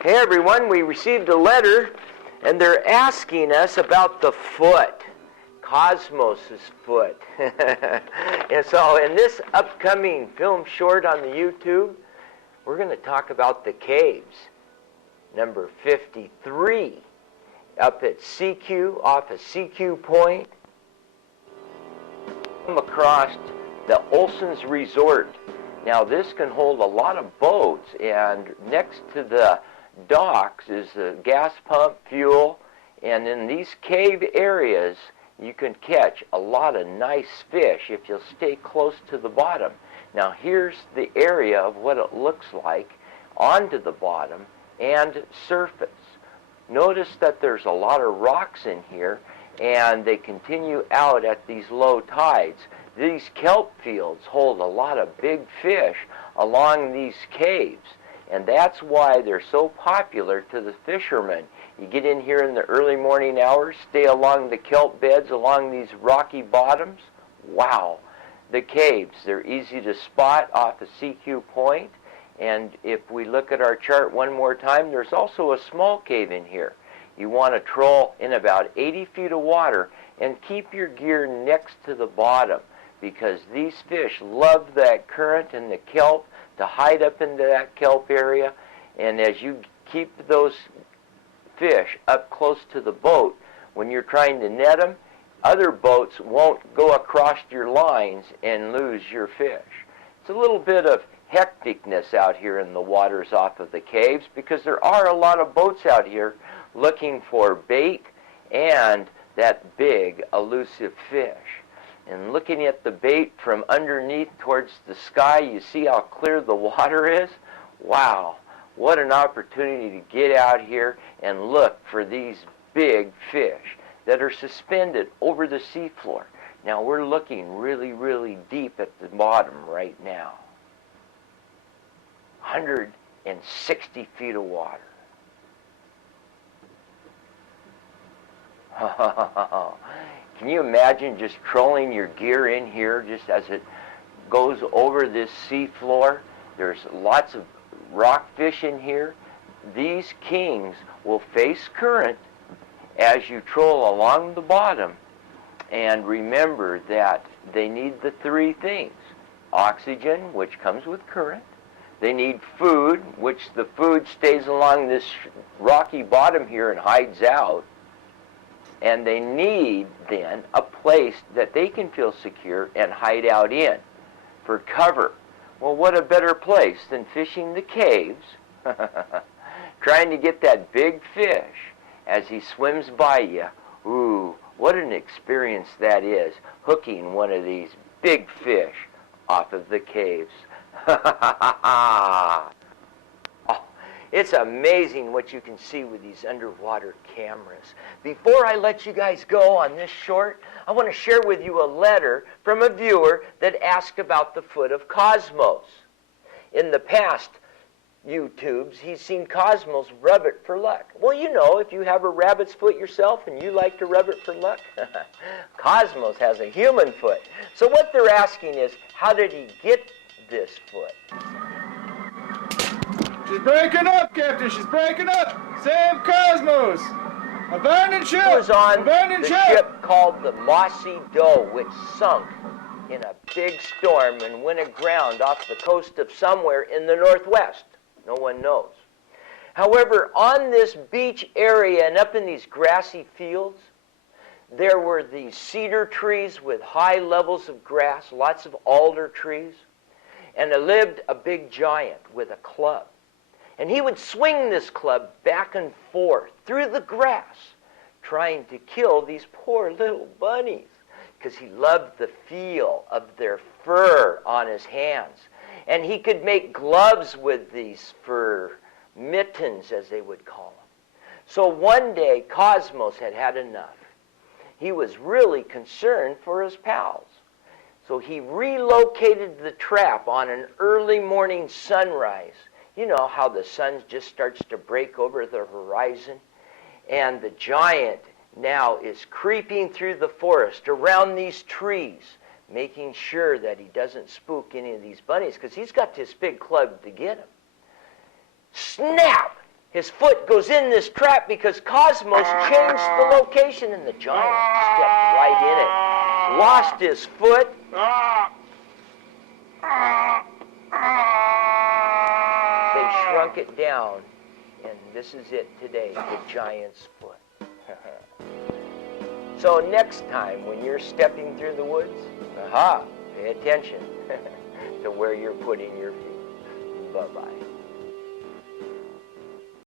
Hey everyone, we received a letter and they're asking us about the foot, Cosmos's foot. And so in this upcoming film short on the YouTube, we're going to talk about the caves, number 53, up at Sekiu, off of Sekiu Point. Come across the Olson's Resort. Now this can hold a lot of boats, and next to the docks is the gas pump, fuel, and in these cave areas you can catch a lot of nice fish if you'll stay close to the bottom. Now here's the area of what it looks like onto the bottom and surface. Notice that there's a lot of rocks in here, and they continue out at these low tides. These kelp fields hold a lot of big fish along these caves, and that's why they're so popular to the fishermen. You get in here in the early morning hours, stay along the kelp beds, along these rocky bottoms. Wow! The caves, they're easy to spot off of Sekiu Point, and if we look at our chart one more time, there's also a small cave in here. You want to troll in about 80 feet of water and keep your gear next to the bottom, because these fish love that current and the kelp to hide up into that kelp area. And as you keep those fish up close to the boat, when you're trying to net them, other boats won't go across your lines and lose your fish. It's a little bit of hecticness out here in the waters off of the caves, because there are a lot of boats out here looking for bait and that big elusive fish. And looking at the bait from underneath towards the sky, you see how clear the water is? Wow, what an opportunity to get out here and look for these big fish that are suspended over the seafloor. Now we're looking really, really deep at the bottom right now. 160 feet of water. Can you imagine just trolling your gear in here just as it goes over this sea floor? There's lots of rockfish in here. These kings will face current as you troll along the bottom. And remember that they need the three things. Oxygen, which comes with current. They need food, which the food stays along this rocky bottom here and hides out. And they need, then, a place that they can feel secure and hide out in for cover. Well, what a better place than fishing the caves, trying to get that big fish as he swims by you. Ooh, what an experience that is, hooking one of these big fish off of the caves. It's amazing what you can see with these underwater cameras. Before I let you guys go on this short, I want to share with you a letter from a viewer that asked about the foot of Cosmos. In the past YouTubes, he's seen Cosmos rub it for luck. Well, you know, if you have a rabbit's foot yourself and you like to rub it for luck, Cosmos has a human foot. So what they're asking is, how did he get this foot? She's breaking up, Captain. She's breaking up. Save Cosmos. Abandon ship. He was on Abandon the ship called the Mossy Doe, which sunk in a big storm and went aground off the coast of somewhere in the northwest. No one knows. However, on this beach area and up in these grassy fields, there were these cedar trees with high levels of grass, lots of alder trees, and there lived a big giant with a club. And he would swing this club back and forth through the grass, trying to kill these poor little bunnies, because he loved the feel of their fur on his hands. And he could make gloves with these fur, mittens as they would call them. So one day, Cosmos had had enough. He was really concerned for his pals. So he relocated the trap on an early morning sunrise. You know how the sun just starts to break over the horizon, and the giant now is creeping through the forest around these trees, making sure that he doesn't spook any of these bunnies, because he's got this big club to get them. Snap! his foot goes in this trap because Cosmos changed the location, and the giant stepped right in it. Lost his foot. They shrunk it down, and this is it today, the giant's foot. So next time when you're stepping through the woods, pay attention to where you're putting your feet. Bye-bye.